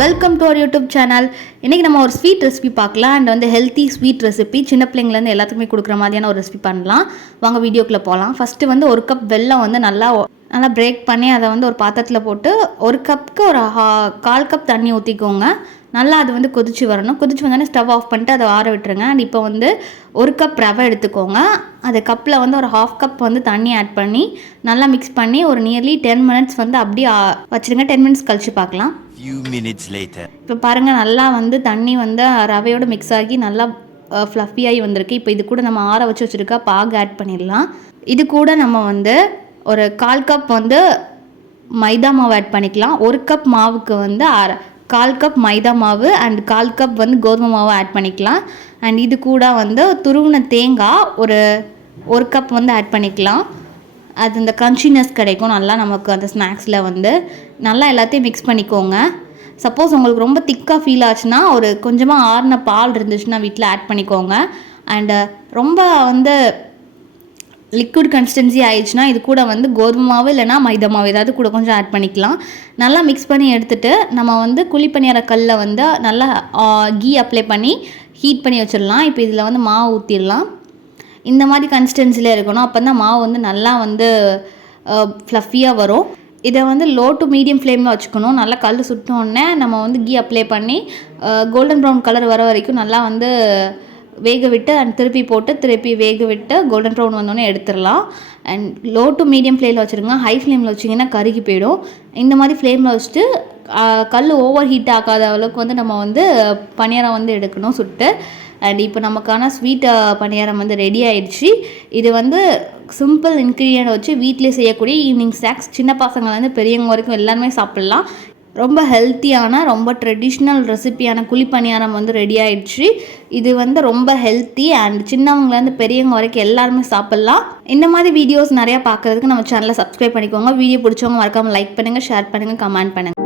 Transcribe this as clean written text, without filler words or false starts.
Welcome to our YouTube channel. இன்றைக்கி நம்ம ஒரு ஸ்வீட் ரெசிபி பார்க்கலாம். அண்ட் வந்து ஹெல்த்தி ஸ்வீட் ரெசிபி சின்ன பிள்ளைங்கலேருந்து எல்லாத்துக்குமே கொடுக்குற மாதிரியான ஒரு ரெசிபி பண்ணலாம். வாங்க வீடியோக்குள்ளே போகலாம். ஃபஸ்ட்டு வந்து ஒரு கப் வெல்லம் வந்து நல்லா பிரேக் பண்ணி அதை வந்து ஒரு பாத்திரத்தில் போட்டு ஒரு கப்புக்கு ஒரு 1/4 கப் தண்ணி ஊற்றிக்கோங்க. நல்லா அது வந்து கொதிச்சு வரணும். கொதிச்சு வந்தோடனே ஸ்டவ் ஆஃப் பண்ணிட்டு அதை ஆற விட்டுருங்க. அண்ட் இப்போ வந்து ஒரு கப் ரவை எடுத்துக்கோங்க. அது கப்பில் வந்து ஒரு 1/2 கப் வந்து தண்ணி ஆட் பண்ணி நல்லா மிக்ஸ் பண்ணி ஒரு நியர்லி 10 மினிட்ஸ் வந்து அப்படியே வச்சுருங்க. 10 மினிட்ஸ் கழிச்சு பார்க்கலாம். இப்போ பாருங்கள், நல்லா வந்து தண்ணி வந்து ரவையோடு மிக்ஸ் ஆகி நல்லா ஃப்ளஃபியாகி வந்திருக்கு. இப்போ இது கூட நம்ம ஆற வச்சுருக்க பாகு ஆட் பண்ணிடலாம். இது கூட நம்ம வந்து ஒரு 1/4 கப் வந்து மைதா மாவு ஆட் பண்ணிக்கலாம். ஒரு கப் மாவுக்கு வந்து 1/4 கப் மைதா மாவு அண்ட் 1/4 கப் வந்து கோதுமை மாவு ஆட் பண்ணிக்கலாம். அண்ட் இது கூட வந்து துருவின தேங்காய் ஒரு கப் வந்து ஆட் பண்ணிக்கலாம். அது இந்த க்ரன்ச்சினஸ் கிடைக்கும் நல்லா நமக்கு அந்த ஸ்நாக்ஸில் வந்து. நல்லா எல்லாத்தையும் மிக்ஸ் பண்ணிக்கோங்க. சப்போஸ் உங்களுக்கு ரொம்ப திக்காக ஃபீல் ஆச்சுன்னா ஒரு கொஞ்சமாக ஆறின பால் இருந்துச்சுன்னா வீட்டில் ஆட் பண்ணிக்கோங்க. அண்டு ரொம்ப வந்து லிக்விட் கன்சிஸ்டன்சி ஆயிடுச்சுன்னா இது கூட வந்து கோதுமை மாவு இல்லைனா மைதா மாவு ஏதாவது கூட கொஞ்சம் ஆட் பண்ணிக்கலாம். நல்லா மிக்ஸ் பண்ணி எடுத்துகிட்டு நம்ம வந்து குழி பணியார கல்லில் வந்து நல்லா கீ அப்ளை பண்ணி ஹீட் பண்ணி வச்சிடலாம். இப்போ இதில் வந்து மாவு ஊற்றிடலாம். இந்த மாதிரி கன்சிஸ்டன்சியில் இருக்கணும். அப்போ தான் மாவு வந்து நல்லா வந்து ஃப்ளஃபியாக வரும். இதை வந்து லோ டு மீடியம் ஃப்ளேமில் வச்சுக்கணும். நல்லா கல் சுட்டோடனே நம்ம வந்து கீ அப்ளை பண்ணி கோல்டன் ப்ரௌன் கலர் வர வரைக்கும் நல்லா வந்து வேக விட்டு அண்ட் திருப்பி வேக விட்டு கோல்டன் ப்ரௌன் வந்தோடனே எடுத்துடலாம். அண்ட் லோ டு மீடியம் ஃப்ளேமில் வச்சுருங்க. ஹை ஃப்ளேமில் வச்சிங்கன்னா கருகி போயிடும். இந்த மாதிரி ஃப்ளேமில் வச்சுட்டு கல் ஓவர் ஹீட் ஆகாத அளவுக்கு வந்து நம்ம வந்து பணியாரம் வந்து எடுக்கணும் சுட்டு. அண்ட் இப்போ நமக்கான ஸ்வீட் பணியாரம் வந்து ரெடி ஆயிடுச்சு. இது வந்து சிம்பிள் இன்க்ரீடியன்ட் வச்சு வீட்டிலே செய்யக்கூடிய ஈவினிங் ஸ்நாக்ஸ். சின்ன பசங்கள்லேருந்து பெரியவங்க வரைக்கும் எல்லாருமே சாப்பிட்லாம். ரொம்ப ஹெல்த்தியான ரொம்ப ட்ரெடிஷ்னல் ரெசிபியான குழி பணியாரம் வந்து ரெடி ஆயிடுச்சு. இது வந்து ரொம்ப ஹெல்த்தி அண்ட் சின்னவங்கலேருந்து பெரியவங்க வரைக்கும் எல்லாருமே சாப்பிட்லாம். இந்த மாதிரி வீடியோஸ் நிறையா பார்க்குறதுக்கு நம்ம சேனலை சப்ஸ்கிரைப் பண்ணிக்கோங்க. வீடியோ பிடிச்சவங்க மறக்காமல் லைக் பண்ணுங்கள், ஷேர் பண்ணுங்கள், கமெண்ட் பண்ணுங்கள்.